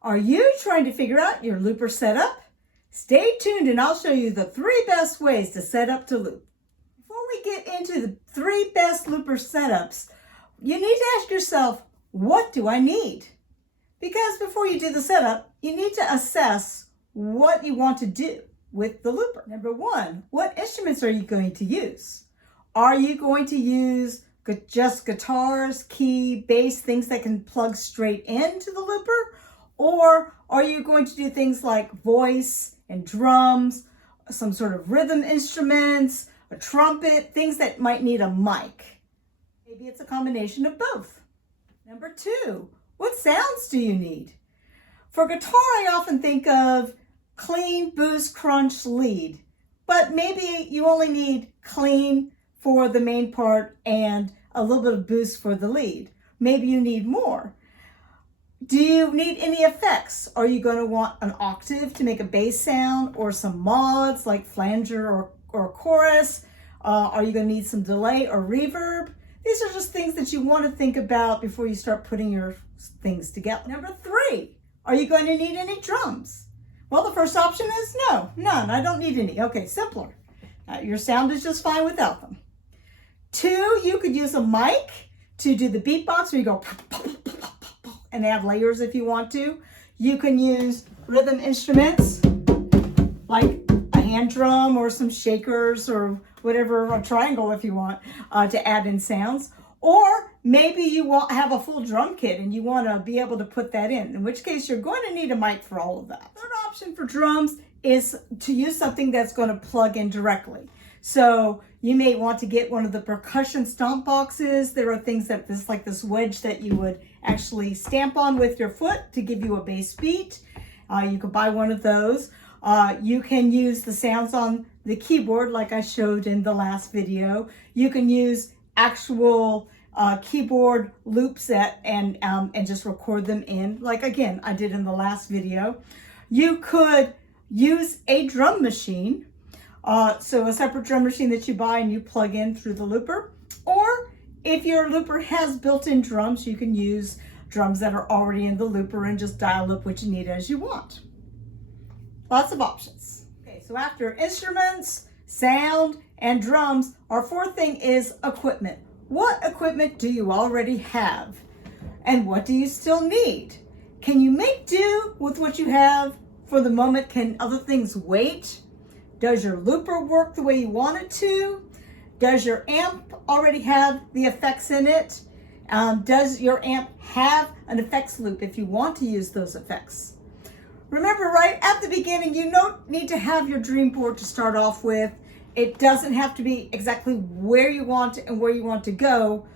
Are you trying to figure out your looper setup? Stay tuned and I'll show you the 3 best ways to set up to loop. Before we get into the 3 best looper setups, you need to ask yourself, what do I need? Because before you do the setup, you need to assess what you want to do with the looper. Number 1, what instruments are you going to use? Are you going to use just guitars, key, bass, things that can plug straight into the looper? Or are you going to do things like voice and drums, some sort of rhythm instruments, a trumpet, things that might need a mic? Maybe it's a combination of both. Number 2, what sounds do you need? For guitar, I often think of clean, boost, crunch, lead, but maybe you only need clean for the main part and a little bit of boost for the lead. Maybe you need more. Do you need any effects? Are you going to want an octave to make a bass sound, or some mods like flanger or chorus? Are you going to need some delay or reverb? These are just things that you want to think about before you start putting your things together. Number 3, are you going to need any drums? Well, the first option is no, none. I don't need any. Okay, simpler. Your sound is just fine without them. 2, you could use a mic to do the beatbox where you go and add layers if you want to. You can use rhythm instruments like a hand drum or some shakers or whatever, a triangle if you want, to add in sounds. Or maybe you have a full drum kit and you want to be able to put that in which case you're going to need a mic for all of that. Third option for drums is to use something that's going to plug in directly. So you may want to get one of the percussion stomp boxes. There are things that like this wedge that you would actually stamp on with your foot to give you a bass beat. You could buy one of those. You can use the sounds on the keyboard like I showed in the last video. You can use actual keyboard loops and just record them in, like again I did in the last video. You could use a drum machine, so a separate drum machine that you buy and you plug in through the looper. Or if your looper has built-in drums, you can use drums that are already in the looper and just dial up what you need as you want. Lots of options. Okay, so after instruments, sound, and drums, our 4th thing is equipment. What equipment do you already have? And what do you still need? Can you make do with what you have for the moment? Can other things wait? Does your looper work the way you want it to? Does your amp already have the effects in it? Does your amp have an effects loop if you want to use those effects? Remember, right at the beginning, you don't need to have your dream board to start off with. It doesn't have to be exactly where you want and where you want to go.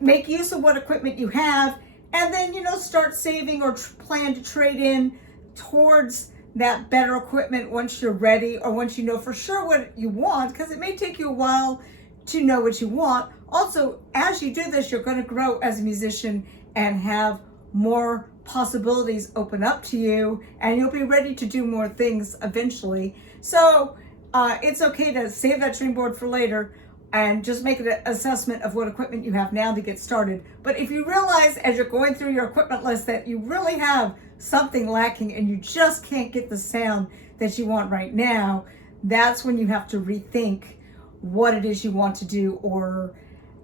Make use of what equipment you have, and then, start saving or plan to trade in towards that better equipment once you're ready, or once you know for sure what you want, because it may take you a while to know what you want. Also, as you do this, you're going to grow as a musician and have more possibilities open up to you, and you'll be ready to do more things eventually. So it's okay to save that dream board for later and just make an assessment of what equipment you have now to get started. But if you realize as you're going through your equipment list that you really have something lacking and you just can't get the sound that you want right now, that's when you have to rethink what it is you want to do, or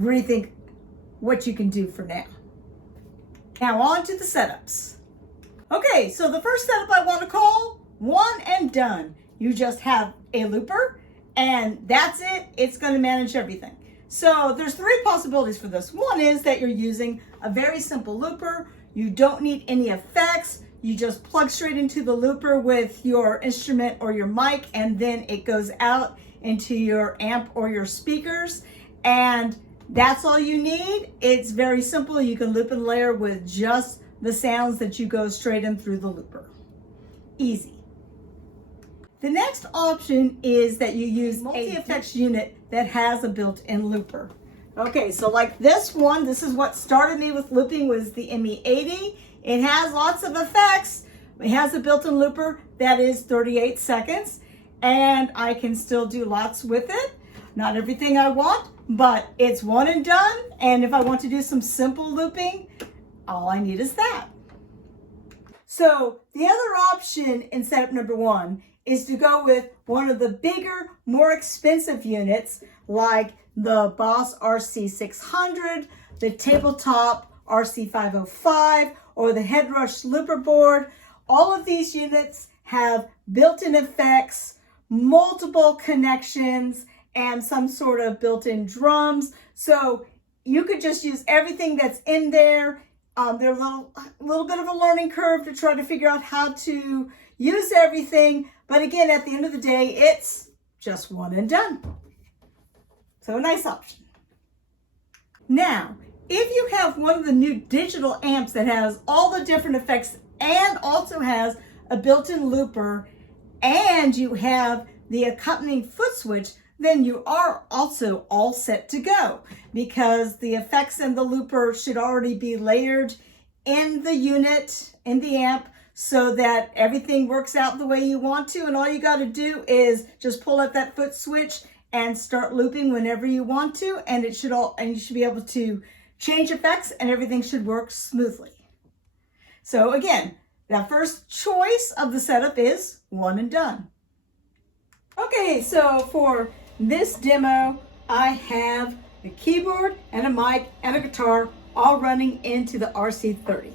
rethink what you can do for now. Now on to the setups. Okay, so the first setup I want to call one and done. You just have a looper and that's it. It's going to manage everything. So there's 3 possibilities for this. One is that you're using a very simple looper. You don't need any effects. You just plug straight into the looper with your instrument or your mic, and then it goes out into your amp or your speakers, and that's all you need. It's very simple. You can loop and layer with just the sounds that you go straight in through the looper. Easy. The next option is that you use a multi-effects unit that has a built-in looper. Okay, so like this one, this is what started me with looping, was the ME80. It has lots of effects. It has a built-in looper that is 38 seconds, and I can still do lots with it. Not everything I want, but it's one and done. And if I want to do some simple looping, all I need is that. So the other option in setup number 1 is to go with one of the bigger, more expensive units like the Boss RC600, the Tabletop RC505, or the Headrush Looper Board. All of these units have built-in effects, multiple connections, and some sort of built-in drums. So you could just use everything that's in there. There's a little bit of a learning curve to try to figure out how to use everything. But again, at the end of the day, it's just one and done. So a nice option. Now, if you have one of the new digital amps that has all the different effects and also has a built-in looper and you have the accompanying foot switch, then you are also all set to go, because the effects and the looper should already be layered in the unit, in the amp, so that everything works out the way you want to. And all you got to do is just pull up that foot switch and start looping whenever you want to, and you should be able to change effects and everything should work smoothly. So again, that first choice of the setup is one and done. Okay, so for this demo, I have the keyboard and a mic and a guitar all running into the RC30.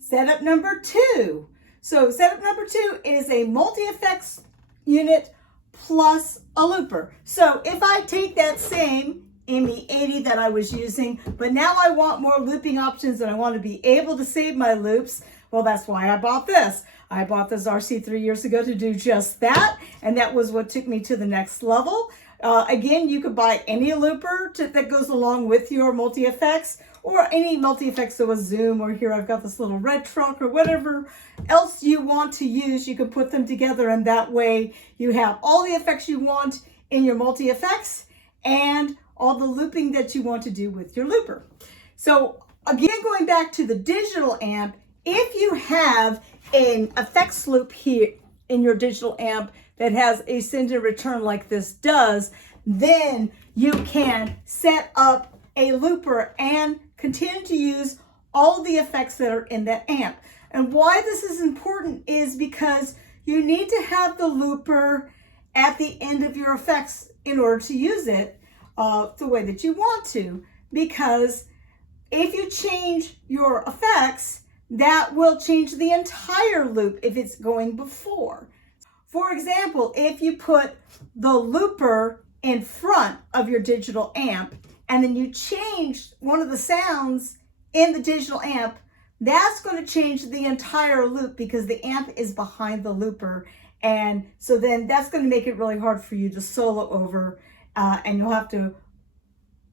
Setup number 2. So setup number 2 is a multi-effects unit plus a looper. So if I take that same ME80 that I was using, but now I want more looping options and I want to be able to save my loops, well, that's why I bought this. I bought this RC 3 years ago to do just that, and that was what took me to the next level. Again, you could buy any looper that goes along with your multi-effects, or any multi-effects, so a zoom, or here I've got this little red truck, or whatever else you want to use. You can put them together, and that way you have all the effects you want in your multi-effects and all the looping that you want to do with your looper. So again, going back to the digital amp, if you have an effects loop here in your digital amp that has a send and return like this does, then you can set up a looper and continue to use all the effects that are in that amp. And why this is important is because you need to have the looper at the end of your effects in order to use it the way that you want to. Because if you change your effects, that will change the entire loop if it's going before. For example, if you put the looper in front of your digital amp and then you change one of the sounds in the digital amp, that's going to change the entire loop because the amp is behind the looper. And so then that's going to make it really hard for you to solo over, and you'll have to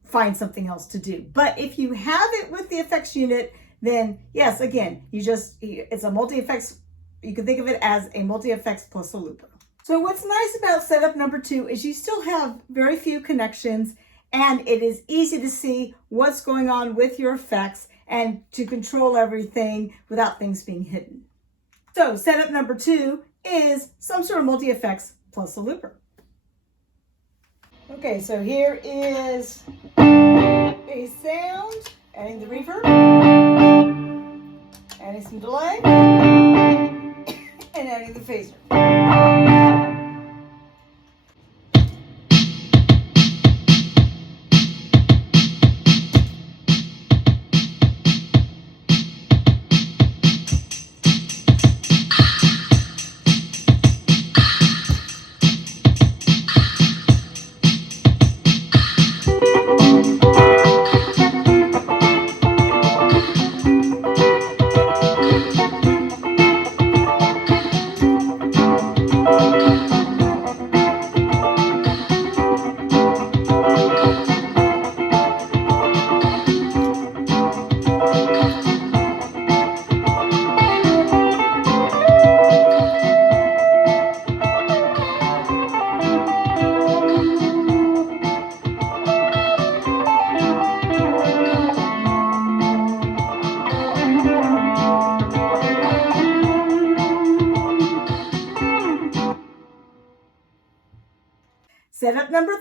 find something else to do. But if you have it with the effects unit, then yes, again, it's a multi-effects. You can think of it as a multi-effects plus a looper. So what's nice about setup number 2 is you still have very few connections, and it is easy to see what's going on with your effects and to control everything without things being hidden. So setup number 2 is some sort of multi-effects plus a looper. Okay, so here is a sound, adding the reverb, adding some delay, and adding the phaser. Setup number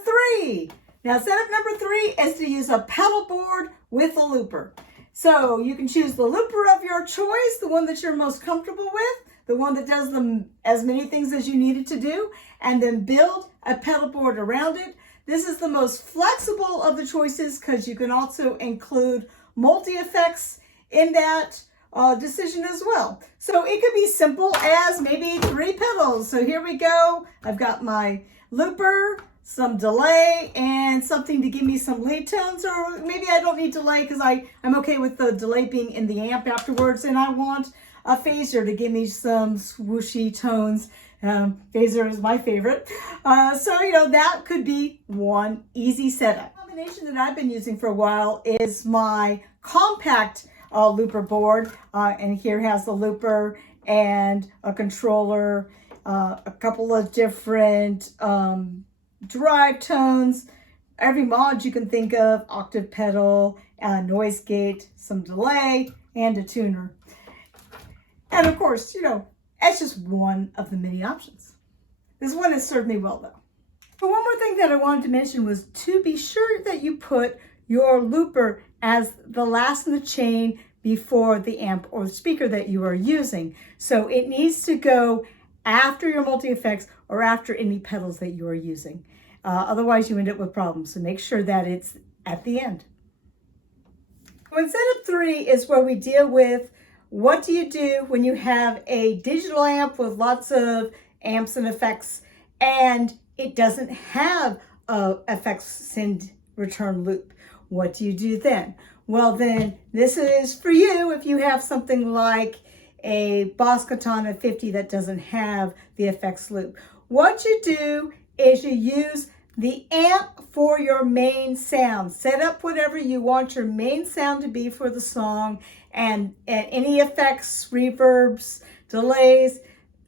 3. Now setup number 3 is to use a pedal board with a looper. So you can choose the looper of your choice, the one that you're most comfortable with, the one that does as many things as you need it to do, and then build a pedal board around it. This is the most flexible of the choices because you can also include multi-effects in that decision as well. So it could be simple as maybe 3 pedals. So here we go. I've got my looper, some delay, and something to give me some lead tones, or maybe I don't need delay because I'm okay with the delay being in the amp afterwards, and I want a phaser to give me some swooshy tones. Phaser is my favorite. So, that could be one easy setup. The combination that I've been using for a while is my compact looper board, and here has the looper and a controller, a couple of different drive tones, every mod you can think of, octave pedal, noise gate, some delay, and a tuner. And of course, that's just one of the many options. This one has served me well though. But one more thing that I wanted to mention was to be sure that you put your looper as the last in the chain before the amp or the speaker that you are using. So it needs to go after your multi-effects or after any pedals that you are using. Otherwise you end up with problems. So make sure that it's at the end. When setup 3 is where we deal with what do you do when you have a digital amp with lots of amps and effects and it doesn't have a effects send return loop. What do you do then? Well, then this is for you if you have something like a Boss Katana 50 that doesn't have the effects loop. What you do is you use the amp for your main sound. Set up whatever you want your main sound to be for the song, and any effects, reverbs, delays,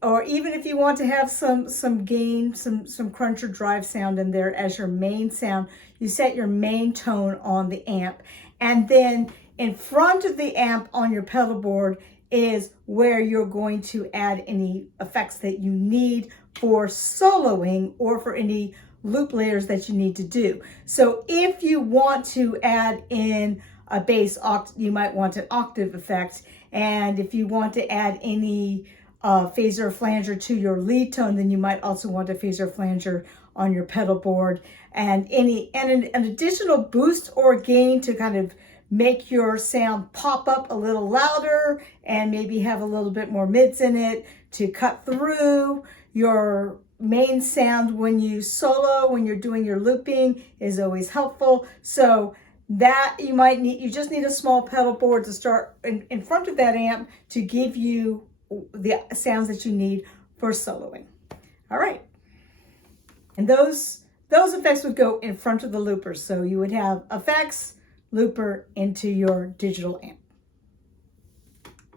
or even if you want to have some gain, some crunch or drive sound in there as your main sound, you set your main tone on the amp. And then in front of the amp on your pedal board is where you're going to add any effects that you need for soloing or for any loop layers that you need to do. So if you want to add in a bass octave, you might want an octave effect. And if you want to add any phaser or flanger to your lead tone, then you might also want a phaser or flanger on your pedal board, and an additional boost or gain to kind of make your sound pop up a little louder and maybe have a little bit more mids in it to cut through your main sound when you solo, when you're doing your looping, is always helpful. So that you just need a small pedal board to start in front of that amp to give you the sounds that you need for soloing. All right. And those effects would go in front of the looper. So you would have effects, looper into your digital amp.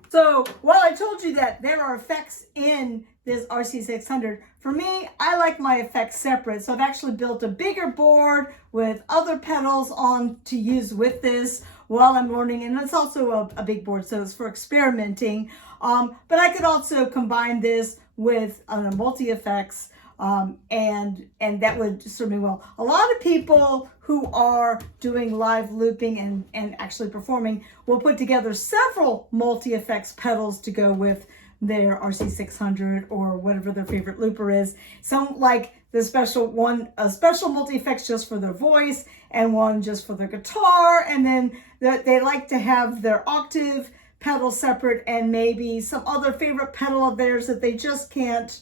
So while I told you that there are effects in this RC600, for me, I like my effects separate. So I've actually built a bigger board with other pedals on to use with this while I'm learning. And it's also a big board, so it's for experimenting. But I could also combine this with multi-effects, and that would serve me well. A lot of people who are doing live looping and actually performing will put together several multi-effects pedals to go with their RC600 or whatever their favorite looper is. Some like the special one, a special multi-effects just for their voice and one just for their guitar, and then they like to have their octave pedal separate and maybe some other favorite pedal of theirs that they just can't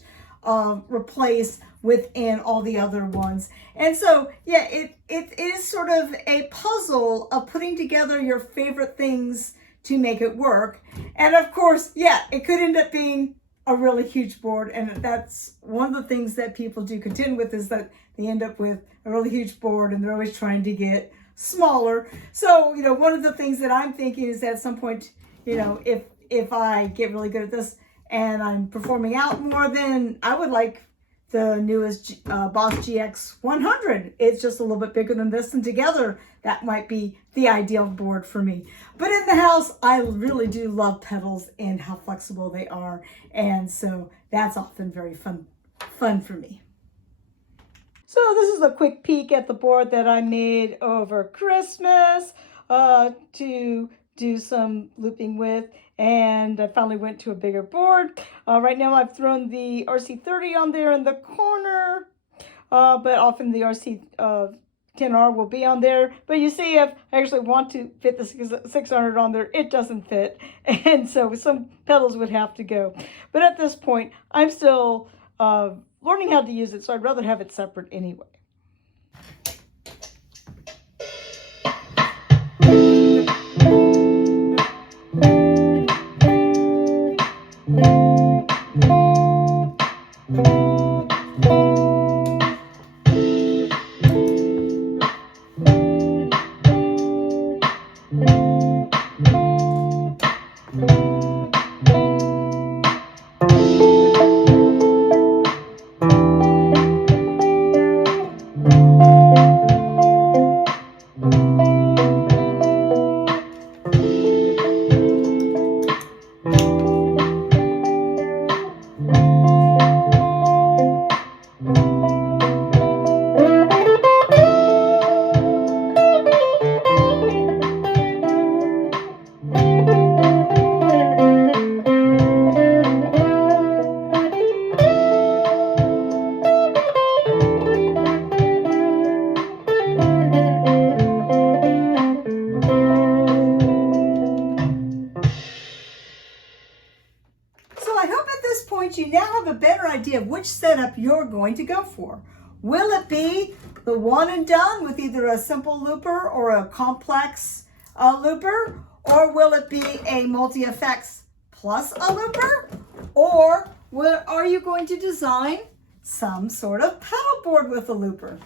replace within all the other ones. And so, yeah, it is sort of a puzzle of putting together your favorite things to make it work. And of course, yeah, it could end up being a really huge board. And that's one of the things that people do contend with, is that they end up with a really huge board and they're always trying to get smaller. So, you know, one of the things that I'm thinking is that at some point, you know, if I get really good at this and I'm performing out more, then I would like the newest Boss GX 100. It's just a little bit bigger than this, and together that might be the ideal board for me. But in the house, I really do love pedals and how flexible they are, and so that's often very fun for me. So this is a quick peek at the board that I made over Christmas to do some looping with, and I finally went to a bigger board. Right now I've thrown the RC30 on there in the corner, but often the RC10R will be on there. But you see, if I actually want to fit the 600 on there, it doesn't fit, and so some pedals would have to go. But at this point, I'm still learning how to use it, so I'd rather have it separate anyway. You now have a better idea of which setup you're going to go for. Will it be the one and done with either a simple looper or a complex looper? Or will it be a multi-effects plus a looper? Or are you going to design some sort of pedal board with a looper?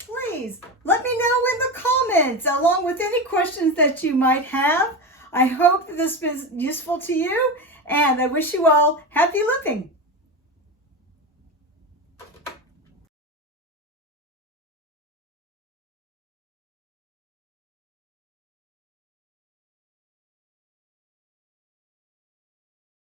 Please let me know in the comments, along with any questions that you might have. I hope that this has been useful to you, and I wish you all happy looping.